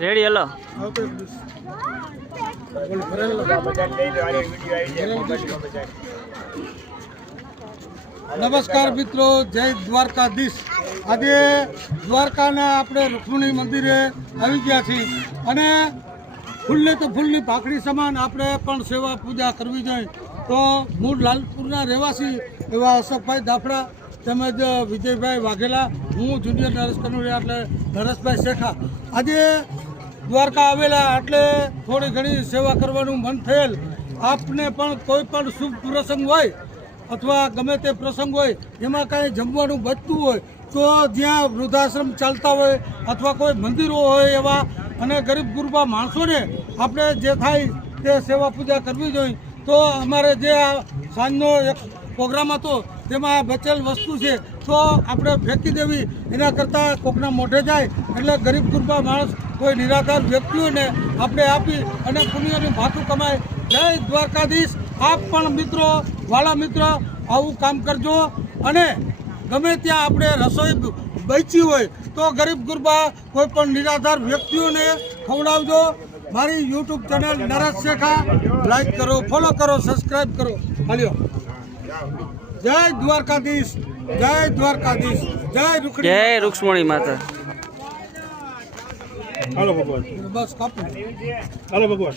Ready hello નમસ્કાર મિત્રો, જય દ્વારકાધીશ। આજે દ્વારકાના આપણે રૂક્મિણી મંદિરે આવી ગયા છીએ અને ફૂલને તો ફૂલની ભાખડી સમાન આપણે પણ સેવા પૂજા કરવી જોઈએ। તો મૂળ લાલપુરના રહેવાસી એવા અશોકભાઈ દાફડા તેમજ વિજયભાઈ વાઘેલા, હું જુનિયર નરેશ કનોડિયા એટલે નરેશભાઈ શેખા આજે દ્વારકા આવેલા એટલે થોડી ઘણી સેવા કરવાનું મન થયેલ। આપને પણ કોઈ પણ શુભ પ્રસંગ હોય અથવા ગમે તે પ્રસંગ હોય એમાં કાંઈ જમવાનું બચતું હોય તો જ્યાં વૃદ્ધાશ્રમ ચાલતા હોય અથવા કોઈ મંદિરો હોય એવા અને ગરીબ ગુરબા માણસોને આપણે જે થાય તે સેવા પૂજા કરવી જોઈએ। તો અમારે જે આ સાંજનો એક પ્રોગ્રામ હતો તેમાં બચેલ વસ્તુ છે તો આપણે ફેંકી દેવી એના કરતાં કોકના મોઢે જાય એટલે ગરીબ ગુરબા માણસ કોઈ નિરાધાર વ્યક્તિઓને આપણે આપી અને પુણ્યનું ભાથું કમાય। જય દ્વારકાધીશ। આપ પણ મિત્રો, વાલા મિત્ર, આવું કામ કરજો અને ગમે ત્યાં આપણે રસોઈ બચી હોય તો ગરીબ ગુરબા કોઈ પણ નિરાધાર વ્યક્તિઓને ખવડાવજો। મારી યુટ્યુબ ચેનલ નરેશ શેખા લાઈક કરો, ફોલો કરો, સબસ્ક્રાઈબ કરો। હાલ્યો, જય દ્વારકાધીશ, જય દ્વારકાધીશ, જય રૂક્ષ્મણી માતા। બસ કાપો, હાલો ભગવાન।